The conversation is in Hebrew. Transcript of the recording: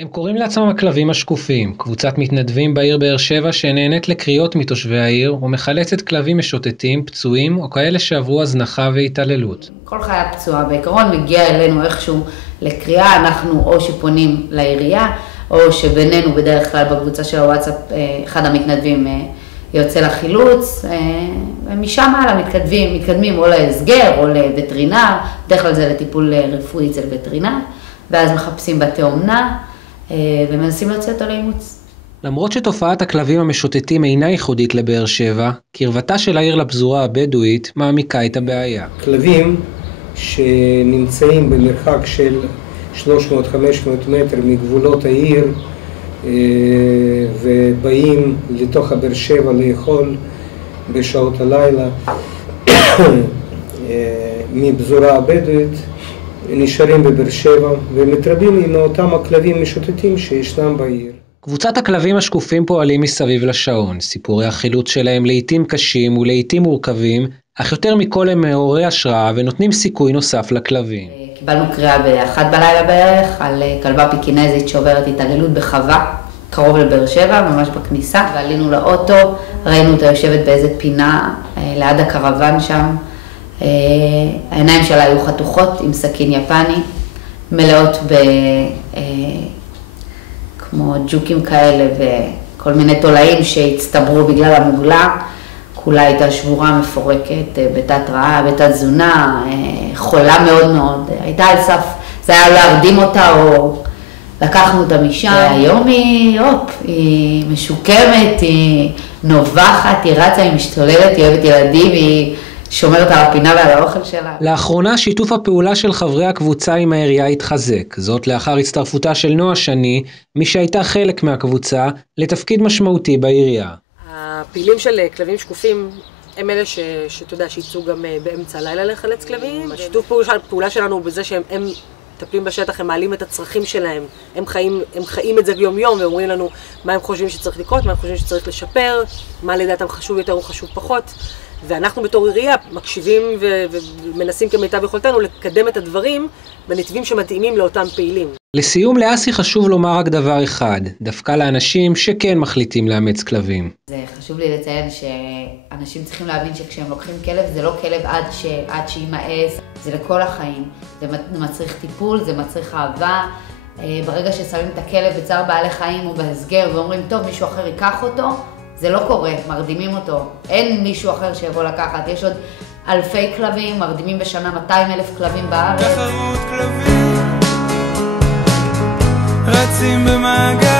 הם קוראים לעצמם הכלבים השקופים, קבוצת מתנדבים בעיר באר שבע שנהנית לקריאות מתושבי העיר ומחלצת כלבים משוטטים, פצועים או כאלה שעברו הזנחה והתעללות. כל חיה פצועה בעיקרון מגיע אלינו איכשהו לקריאה, אנחנו או שפונים לעירייה או שבינינו בדרך כלל בקבוצה של הוואטסאפ אחד המתנדבים יוצא לחילוץ, ומשם הלאה מתקדמים או להסגר או לווטרינר, בדרך כלל זה לטיפול רפואי אצל וטרינר, ואז מחפשים בתי אומנה ומנסים להוציא אותו לאימוץ. למרות שתופעת הכלבים המשוטטים אינה ייחודית לבאר שבע, קרבתה של העיר לפזורה הבדואית מעמיקה את הבעיה. כלבים שנמצאים במרחק של 300-500 מטר מגבולות העיר ובאים לתוך באר שבע לאכול בשעות הלילה מפזורה הבדואית, נשארים בבאר שבע ומתרבים עם אותם הכלבים משוטטים שישנם בעיר. קבוצת הכלבים השקופים פועלים מסביב לשעון. סיפורי החילוץ שלהם לעתים קשים ולעתים מורכבים, אך יותר מכל הם מעוררי השראה ונותנים סיכוי נוסף לכלבים. קיבלנו קריאה ב-1 בלילה בערך על כלבה פיקינזית שעוברת התעללות בחווה, קרוב לבאר שבע, ממש בכניסה, ועלינו לאוטו, ראינו אותה יושבת באיזה פינה ליד הקרוון שם. העיניים שלה היו חתוכות עם סכין יפני, מלאות כמו ג'וקים כאלה וכל מיני תולעים שהצטברו בגלל המוגלה. כולה הייתה שבורה, מפורקת, בתת רעה, בתת תזונה, חולה מאוד מאוד. הייתה על סף, זה היה להרדים אותה או לקחנו אותה משם. היום היא משוקמת, היא נובחת, היא רצה, היא משתוללת, היא אוהבת ילדים, היא שומרת על הפינה ועל האוכל שלה. לאחרונה שיתוף הפעולה של חברי הקבוצה עם העירייה התחזק, זאת לאחר הצטרפותה של נועה שני, מי שהייתה חלק מהקבוצה, לתפקיד משמעותי בעירייה. הפעילים של כלבים שקופים הם אלה שאתה יודע, שיצאו גם באמצע הלילה לחלץ כלבים. שיתוף פעולה שלנו בזה שהם מטפלים בשטח, הם מעלים את הצרכים שלהם, הם חיים את זה יום יום ואומרים לנו מה הם חושבים שצריך לקרות, מה הם חושבים שצריך לשפר, מה לדעתם חשוב יותר או חשוב פחות. ואנחנו בתור עירייה מקשיבים ומנסים כמיטב יכולתנו לקדם את הדברים בנתיבים שמתאימים לאותם פעילים. לסיום, לאסי חשוב לומר רק דבר אחד, דווקא לאנשים שכן מחליטים לאמץ כלבים. זה חשוב לי לציין שאנשים צריכים להבין שכשהם לוקחים כלב, זה לא כלב עד שימאס, זה לכל החיים. זה מצריך טיפול, זה מצריך אהבה. ברגע ששמים את הכלב בצער בעלי חיים או בהסגר ואומרים, טוב, מישהו אחר ייקח אותו, זה לא קורה, מרדימים אותו. אין מישהו אחר שיבוא לקחת. יש עוד אלפי כלבים, מרדימים בשנה 200,000 כלבים בארץ. תחרות כלבים רצים במעגל